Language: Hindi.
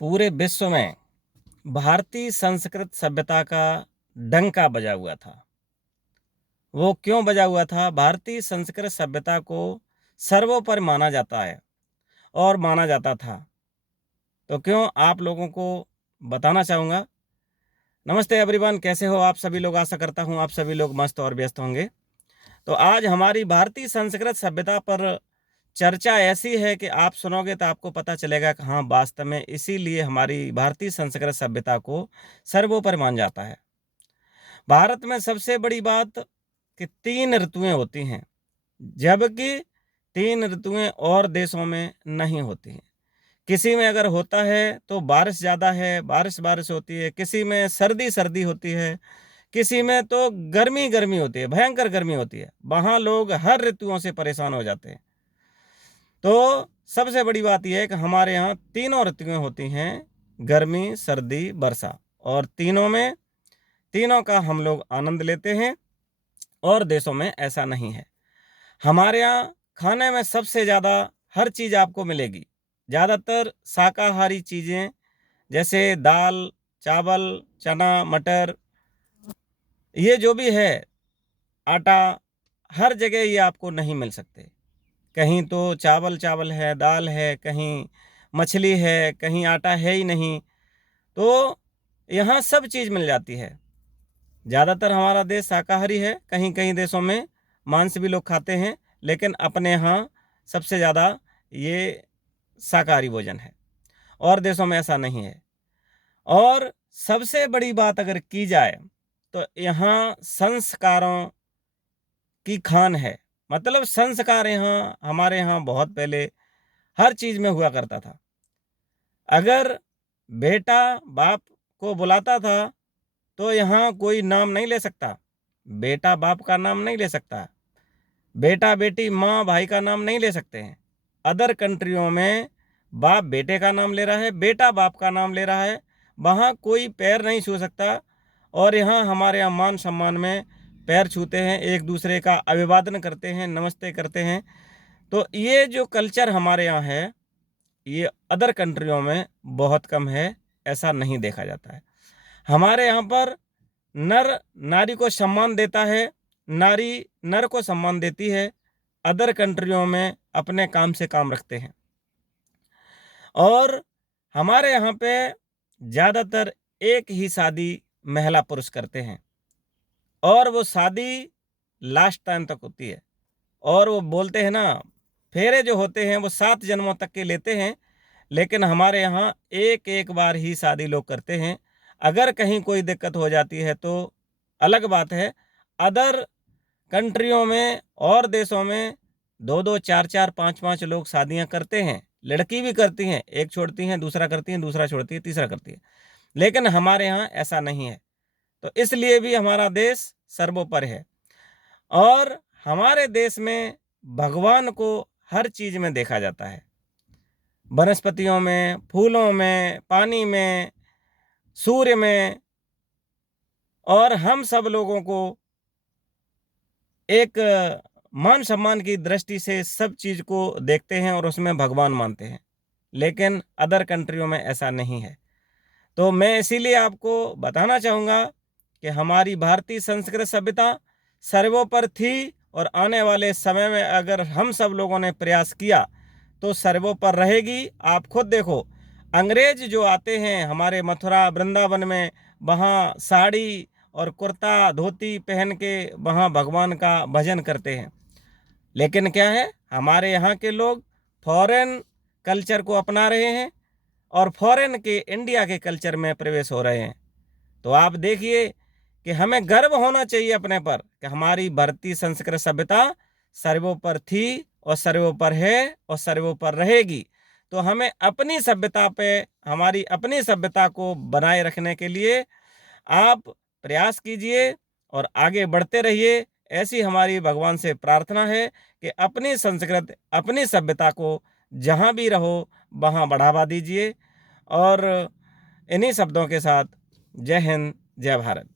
पूरे विश्व में भारतीय संस्कृत सभ्यता का डंका बजा हुआ था। वो क्यों बजा हुआ था? भारतीय संस्कृत सभ्यता को सर्वोपरि माना जाता है और माना जाता था। तो क्यों आप लोगों को बताना चाहूँगा। नमस्ते एवरीवन, कैसे हो आप सभी लोग? आशा करता हूँ आप सभी लोग मस्त और व्यस्त होंगे। तो आज हमारी भारतीय संस्कृत सभ्यता पर चर्चा ऐसी है कि आप सुनोगे तो आपको पता चलेगा कि हाँ, वास्तव में इसीलिए हमारी भारतीय संस्कृत सभ्यता को सर्वोपरि माना जाता है। भारत में सबसे बड़ी बात कि 3 ऋतुएं होती हैं, जबकि 3 ऋतुएं और देशों में नहीं होती हैं। किसी में अगर होता है तो बारिश ज़्यादा है, बारिश होती है, किसी में सर्दी होती है, किसी में तो गर्मी होती है, भयंकर गर्मी होती है। वहाँ लोग हर ऋतुओं से परेशान हो जाते हैं। तो सबसे बड़ी बात यह है कि हमारे यहाँ तीनों ऋतुएं होती हैं, गर्मी, सर्दी, वर्षा, और तीनों का हम लोग आनंद लेते हैं और देशों में ऐसा नहीं है। हमारे यहाँ खाने में सबसे ज़्यादा हर चीज़ आपको मिलेगी, ज़्यादातर शाकाहारी चीज़ें जैसे दाल, चावल, चना, मटर, ये जो भी है, आटा, हर जगह ये आपको नहीं मिल सकते। कहीं तो चावल है, दाल है, कहीं मछली है, कहीं आटा है ही नहीं। तो यहाँ सब चीज़ मिल जाती है। ज़्यादातर हमारा देश शाकाहारी है, कहीं कहीं देशों में मांस भी लोग खाते हैं, लेकिन अपने यहाँ सबसे ज़्यादा ये शाकाहारी भोजन है और देशों में ऐसा नहीं है। और सबसे बड़ी बात अगर की जाए तो यहाँ संस्कारों की खान है। मतलब संस्कार यहाँ हमारे यहाँ बहुत पहले हर चीज़ में हुआ करता था। अगर बेटा बाप को बुलाता था तो यहाँ कोई नाम नहीं ले सकता, बेटा बाप का नाम नहीं ले सकता, बेटा बेटी माँ भाई का नाम नहीं ले सकते हैं। अदर कंट्रियों में बाप बेटे का नाम ले रहा है, बेटा बाप का नाम ले रहा है, वहाँ कोई पैर नहीं छू सकता। और यहाँ हमारे यहाँ मान सम्मान में पैर छूते हैं, एक दूसरे का अभिवादन करते हैं, नमस्ते करते हैं। तो ये जो कल्चर हमारे यहाँ है, ये अदर कंट्रियों में बहुत कम है, ऐसा नहीं देखा जाता है। हमारे यहाँ पर नर नारी को सम्मान देता है, नारी नर को सम्मान देती है। अदर कंट्रियों में अपने काम से काम रखते हैं। और हमारे यहाँ पे ज़्यादातर एक ही शादी महिला पुरुष करते हैं और वो शादी लास्ट टाइम तक होती है। और वो बोलते हैं ना, फेरे जो होते हैं वो 7 जन्मों तक के लेते हैं, लेकिन हमारे यहाँ एक बार ही शादी लोग करते हैं। अगर कहीं कोई दिक्कत हो जाती है तो अलग बात है। अदर कंट्रियों में और देशों में 2-2, 4-4, 5-5 लोग शादियां करते हैं। लड़की भी करती हैं, एक छोड़ती हैं, दूसरा करती हैं, दूसरा छोड़ती है, तीसरा करती है। लेकिन हमारे यहाँ ऐसा नहीं है। तो इसलिए भी हमारा देश सर्वोपरि है। और हमारे देश में भगवान को हर चीज़ में देखा जाता है, वनस्पतियों में, फूलों में, पानी में, सूर्य में। और हम सब लोगों को एक मान सम्मान की दृष्टि से सब चीज़ को देखते हैं और उसमें भगवान मानते हैं। लेकिन अदर कंट्रियों में ऐसा नहीं है। तो मैं इसीलिए आपको बताना चाहूँगा कि हमारी भारतीय संस्कृत सभ्यता सर्वोपरि थी और आने वाले समय में अगर हम सब लोगों ने प्रयास किया तो सर्वोपरि रहेगी। आप खुद देखो, अंग्रेज जो आते हैं हमारे मथुरा वृंदावन में, वहाँ साड़ी और कुर्ता धोती पहन के वहाँ भगवान का भजन करते हैं। लेकिन क्या है, हमारे यहाँ के लोग फॉरेन कल्चर को अपना रहे हैं और फॉरेन के इंडिया के कल्चर में प्रवेश हो रहे हैं। तो आप देखिए कि हमें गर्व होना चाहिए अपने पर कि हमारी भारतीय संस्कृत सभ्यता सर्वोपरि थी और सर्वोपरि है और सर्वोपरि रहेगी। तो हमें अपनी सभ्यता पे, हमारी अपनी सभ्यता को बनाए रखने के लिए आप प्रयास कीजिए और आगे बढ़ते रहिए। ऐसी हमारी भगवान से प्रार्थना है कि अपनी संस्कृत, अपनी सभ्यता को जहाँ भी रहो वहाँ बढ़ावा दीजिए। और इन्हीं शब्दों के साथ जय हिंद, जय भारत।